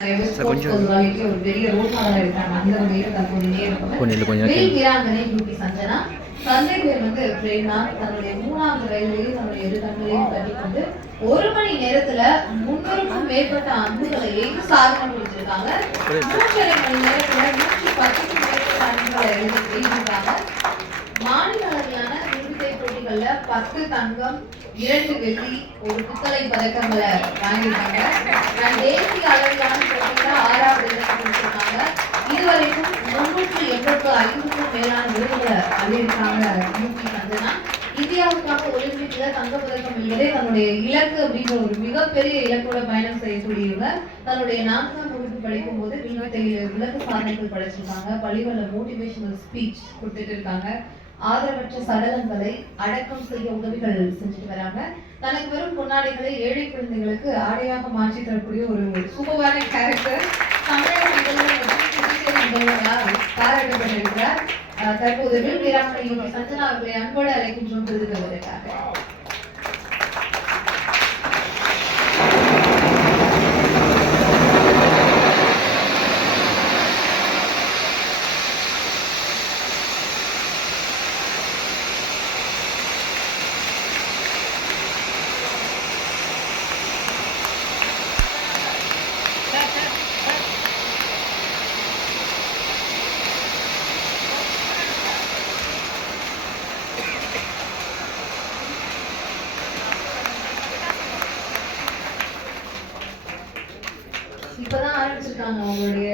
கொஞ்சம் ஒரு பெரிய ரோல் மாடலா இருக்காங்க. அந்த வகையில தற்போது வீராங்கனை யூபி சஞ்சனா தந்தை பேர் வந்து பிரேம்னா தன்னுடைய 3வது வயதிலேயே தன்னுடைய 2 கண்களையும் கட்டிக்கொண்டு 1 மணி நேரத்துல 300க்கும் மேற்பட்ட அம்புகளை எய்து சாதனை புரிஞ்சிருக்காங்க. 3.5 மணி நேரத்துல 110க்கும் மேற்பட்ட அம்புகளை எய்திருக்காங்க. மாநில அளவிலான வில்வித்தை போட்டிகள்ல 10 தங்கம் 2 வெள்ளி 1 பித்தளை பதக்கங்களை வாங்கியிருக்காங்க. தேசிய அளவிலான போட்டியில 6வது இடத்தை பிடிச்சிருக்காங்க. இதுவரைக்கும் 385க்கும் மேலான விருதுகளை அள்ளியிருக்காங்க யூபி சஞ்சனா. இந்தியாவுக்காக ஒலிம்பிக்ல தங்கப்பதக்கம் வெல்வதே தன்னுடைய இலக்கு அப்படின்ற ஒரு மிகப்பெரிய இலக்கோட பயணம் செய்யக்கூடியவங்க. தன்னுடைய 4ஆம் வகுப்பு படிக்கும் போது வில்வித்தையில இலக்கு சாதனைகள் படைச்சிருக்காங்க. பள்ளிகளில் மோட்டிவேஷனல் ஸ்பீச் கொடுத்துட்டு இருக்காங்க. ஆதரவற்ற சடலங்களை அடக்கம் செய்ய உதவிகள் செஞ்சுட்டு வராங்க. தனக்கு வரும் பொன்னாடைகளை ஏழை குழந்தைகளுக்கு ஆடையாக மாற்றி தரக்கூடிய ஒரு சூப்பரான கேரக்டர். தமிழக முதல்வர் பாராட்டப்பட்டிருக்கிறார். தற்போது வீராங்கனை சஞ்சனா அவர்களை அன்போடு அழைக்கின்றோம் விருது பெறுவதற்காக. இப்பதான் ஆரம்பிச்சிருக்காங்க அவங்களுடைய